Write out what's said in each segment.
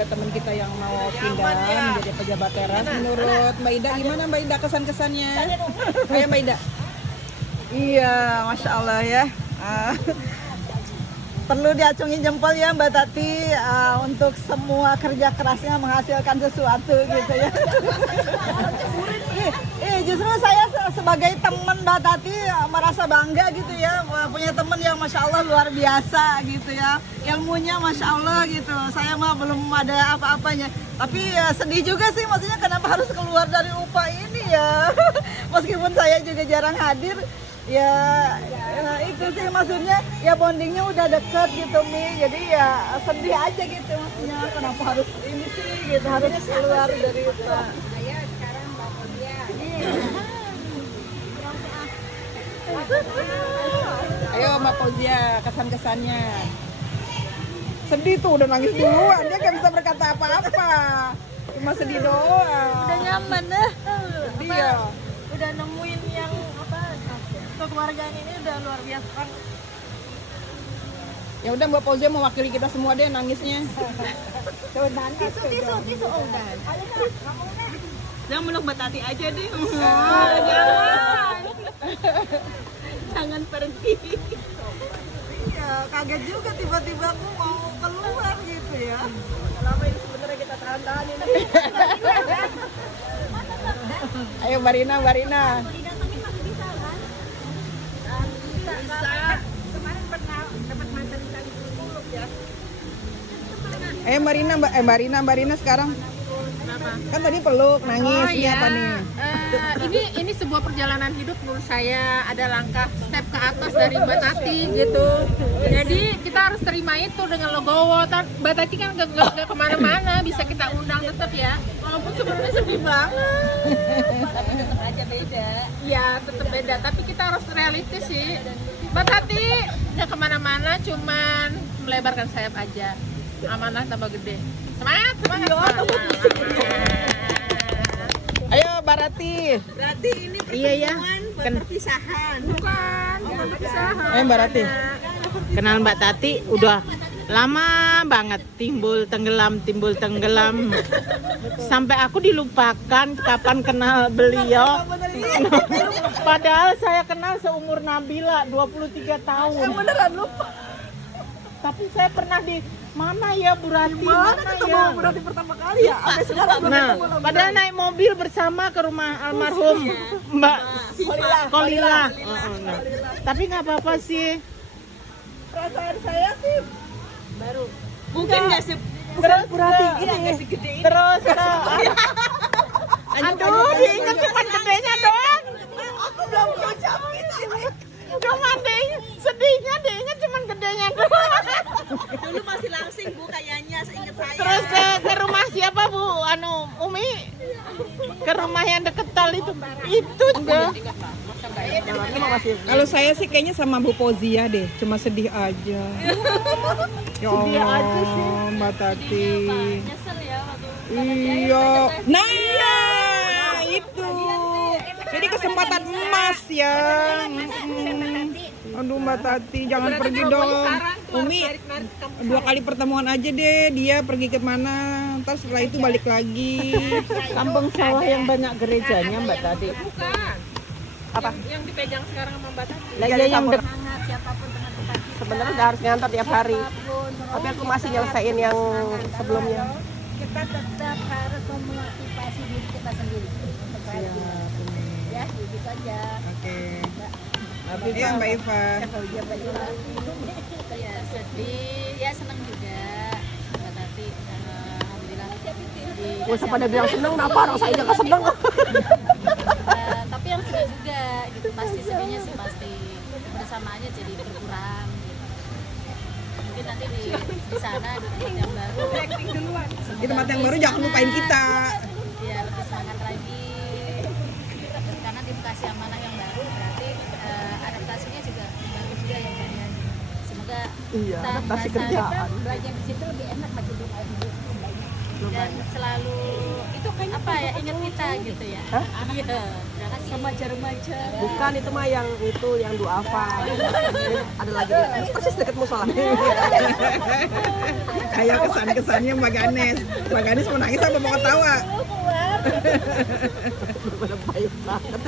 Teman kita yang mau pindah menjadi pejabat teras. Menurut Mbak Ida gimana Mbak Ida kesan-kesannya? Kayak Mbak Ida. Iya, Masya Allah ya. Perlu diacungi jempol ya Mbak Tati untuk semua kerja kerasnya menghasilkan sesuatu gitu ya. Justru saya sebagai teman Mbak Tati merasa bangga gitu ya, punya teman yang Masya Allah luar biasa gitu ya, ilmunya Masya Allah gitu. Saya mah belum ada apa-apanya, tapi ya sedih juga sih, maksudnya kenapa harus keluar dari UPA ini ya. Meskipun saya juga jarang hadir. Ya, itu sih maksudnya ya bondingnya udah deket gitu Mi, jadi ya sedih aja gitu maksudnya kenapa harus ini sih gitu, harus keluar dari itu. Ayo sekarang Mbak Fauzia. Ayo Mbak Fauzia, kesan-kesannya. Sedih tuh, udah nangis duluan, dia gak bisa berkata apa-apa, cuma sedih doang. Udah nyaman deh. Sedih ya. Udah nemuin yang kekeluargaan ini udah luar biasa kan. Ya udah Mbak Fauzia mewakili kita semua deh nangisnya. Tisu. Oh udah. Jangan meluk Mbak Tati aja deh. Jangan pergi. Iya, kaget juga tiba-tiba aku mau keluar gitu ya. Lama ini sebenarnya kita tahan-tahan ini. Ayo Barina. Didatengin masih bisa kan? Bisa. Kemarin pernah dapat mantan kali peluk ya. Ayo Barina sekarang. Kan tadi peluk, nangis, ini apa nih? Ini sebuah perjalanan hidup menurut saya, ada langkah step ke atas dari Mbak Tati gitu. Jadi kita harus terima itu dengan logowo. Mbak Tati kan gak kemana-mana, bisa kita undang tetap ya. Walaupun sebenarnya sedih banget. Tapi tetap aja beda. Ya tetap beda, tapi kita harus realistis sih. Mbak Tati gak kemana-mana, cuman melebarkan sayap aja. Amanah tambah gede. Semangat. Ayo Barati. Berarti ini Iya. perpisahan. Bukan perpisahan. Ayo Barati. Kenal Mbak Tati udah lama banget, timbul tenggelam sampai aku dilupakan kapan kenal beliau. Padahal saya kenal seumur Nabila 23 tahun. Beneran lupa. Tapi saya pernah di mana ya Bu Rati? Mana Mana ketemu ya? berarti pertama kali ya? Sampai sekarang belum Nah, ketemu lagi. padahal naik mobil bersama ke rumah almarhum Mbak Kolila. Nah. Tapi nggak apa-apa sih. Perasaan saya sih Baru. mungkin nggak sih Terus berarti ke- ini nggak segede ini. Terus aduh, diinget cuma gedenya doang. Aku belum ngucapin ini. Cuman sedihnya diinget cuma gedenya doang. Dulu masih langsing Bu kayaknya, seingat saya. Terus ke rumah siapa Bu? Umi? Ke rumah yang deket tol itu. Itu deh. Kalau saya sih kayaknya sama Bu Fauzia deh, cuma sedih aja. Ya Sedih Allah, aja sih. Mbak Tati. Nyesel ya waktu Iya. Nah, itu. Jadi kesempatan emas ya. Aduh Mbak Tati, jangan pergi dong. Umi, 2 kali pertemuan aja deh. Dia pergi ke mana, ntar setelah itu balik lagi. Kampung sawah yang banyak gerejanya Mbak Tati. Bukan. Apa? Yang dipegang sekarang sama Mbak Tati. Lagi yang deket. hangat siapapun dengan Bupati. Sebenarnya udah harus ngantor tiap hari. Siapapun, Tapi aku masih nyelesain yang sebelumnya. kita tetap harus memotivasi diri kita sendiri untuk rajin. Ya, gitu aja. Oke. Iya Mbak Iva. Ya sedih, ya senang juga Mbak Tati. Alhamdulillah. Gak usah pada bilang seneng, kenapa orang saya juga seneng. Tapi yang sedih juga gitu, pasti sedihnya sih pasti bersamaannya jadi berkurang gitu. Mungkin nanti di sana di tempat yang baru, Di tempat yang baru jangan lupain kita. ya lebih semangat lagi karena di Bekasi amanah yang baru, berarti adaptasinya juga bagus juga ya Mbak ya. Semoga Iya, kita adaptasi merasa kerjaan. belajar di situ lebih enak lagi di dan selalu itu apa ya, ingat kita gitu ya. Iya. Remaja-remaja. Bukan, itu mah yang duafa. Ada lagi persis deket musola. Kayak kesan-kesannya Mbak Ganes. Mbak Ganes mau nangis apa mau ketawa? Bener baik banget.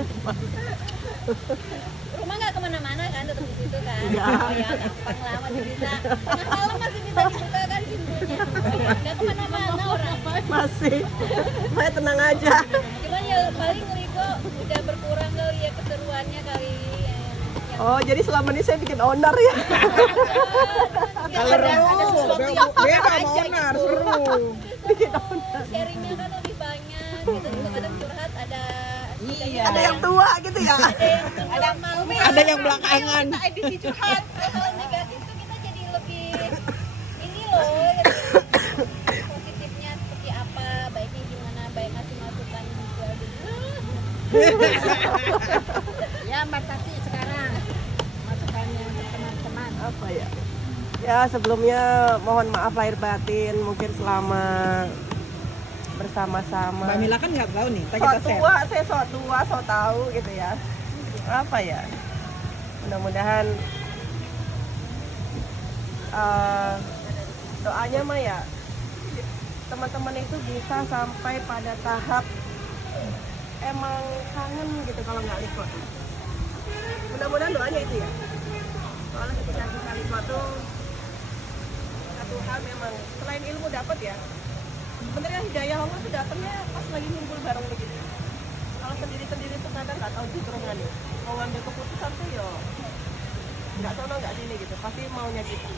Rumah nggak kemana-mana kan, tetap di situ kan. Iya. Oh ya, gampang lah, masih bisa. Tengah malam masih bisa dibuka kan pintunya. Nggak kemana-mana orang. Masih. Saya tenang aja. Cuman ya paling Riko udah berkurang kali ya keseruannya kali. Oh, jadi selama ini saya bikin owner ya. Kalau ada sesuatu yang beda aja sama onar, gitu. seru. Bikin owner. Sharingnya kan lebih banyak gitu. Kadang curhat ada. Iya. Ada yang tua gitu ya. Ada yang malu. Ada yang belakangan. Edisi curhat. Kalau negatif tuh kita jadi lebih ini loh, jadi positifnya seperti apa, baiknya gimana, baik ngasih masukan juga gitu. Ya Mbak Tati sekarang masukannya untuk teman-teman. Apa ya? Ya sebelumnya mohon maaf lahir batin, mungkin selama bersama-sama. Mbak Mila kan nggak tahu nih, kita Sok share. tua, saya sok tua, sok tahu gitu ya. Apa ya? Mudah-mudahan doanya mah ya teman-teman itu bisa sampai pada tahap emang kangen gitu kalau nggak likot. Mudah-mudahan doanya itu ya. Soalnya ketika kita likot tuh satu hal memang selain ilmu dapat ya. Sebenarnya hidayah Allah tuh datangnya pas lagi ngumpul bareng begitu. Kalau sendiri-sendiri tuh kadang nggak tahu judrungan nih. Mau ngambil keputusan tuh yo nggak sono nggak sini gitu. Pasti maunya kita.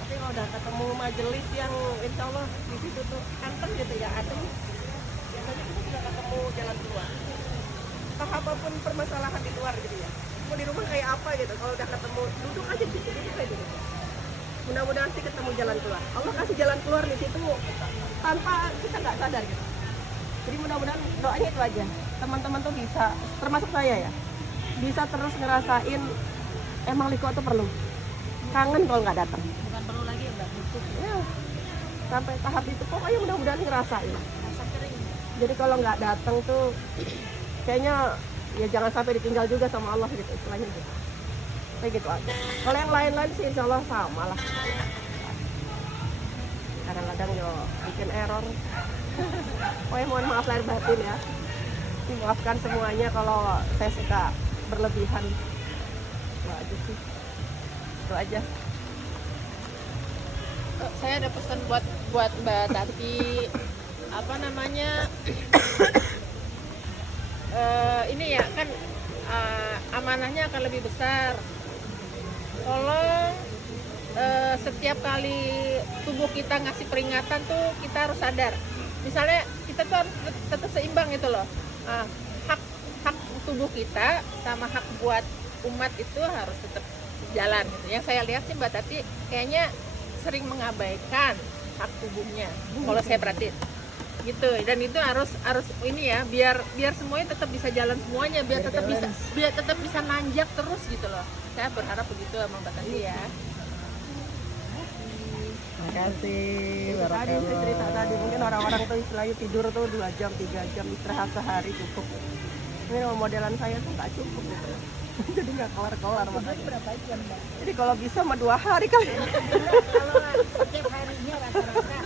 Tapi kalau udah ketemu majelis yang insya Allah di situ tuh anteng gitu ya, adem, biasanya kita bisa ketemu jalan keluar. Entah apapun permasalahan di luar gitu ya. Mau di rumah kayak apa gitu. Kalau udah ketemu duduk aja gitu aja gitu. Mudah-mudahan sih ketemu jalan keluar. Allah kasih jalan keluar di situ tanpa kita nggak sadar gitu. Jadi mudah-mudahan doanya itu aja. Teman-teman tuh bisa, termasuk saya ya, bisa terus ngerasain emang liko tuh perlu. Kangen kalau nggak datang. Bukan perlu lagi Mbak, butuh. Ya, sampai tahap itu pokoknya mudah-mudahan ngerasain. Rasa kering. Jadi kalau nggak datang tuh kayaknya ya jangan sampai ditinggal juga sama Allah gitu istilahnya gitu. Kayak gitu aja. Kalau yang lain-lain sih insya Allah sama lah. Kadang-kadang yo bikin error. Pokoknya mohon maaf lahir batin ya. Dimaafkan semuanya kalau saya suka berlebihan. Itu aja sih. Itu aja. Saya ada pesan buat Mbak Tati, apa namanya, ini ya kan amanahnya akan lebih besar. Tolong setiap kali tubuh kita ngasih peringatan tuh kita harus sadar. Misalnya kita tuh harus tetap seimbang gitu loh. Hak tubuh kita sama hak buat umat itu harus tetap jalan gitu. Yang saya lihat sih Mbak Tati kayaknya sering mengabaikan hak tubuhnya. Kalau saya perhatiin gitu, dan itu harus ini ya, biar semuanya tetap bisa jalan semuanya, biar tetap bisa nanjak terus gitu loh. Saya berharap begitu sama Mbak Tati ya. Terima kasih. Tadi saya cerita tadi mungkin orang-orang tuh istilahnya tidur tuh 2 jam 3 jam, istirahat sehari cukup. Ini modelan saya tuh nggak cukup gitu. Jadi nggak kelar-kelar makanya. Berapa jam Mbak? Jadi kalau bisa mah 2 hari kali. Kalau setiap harinya rata-rata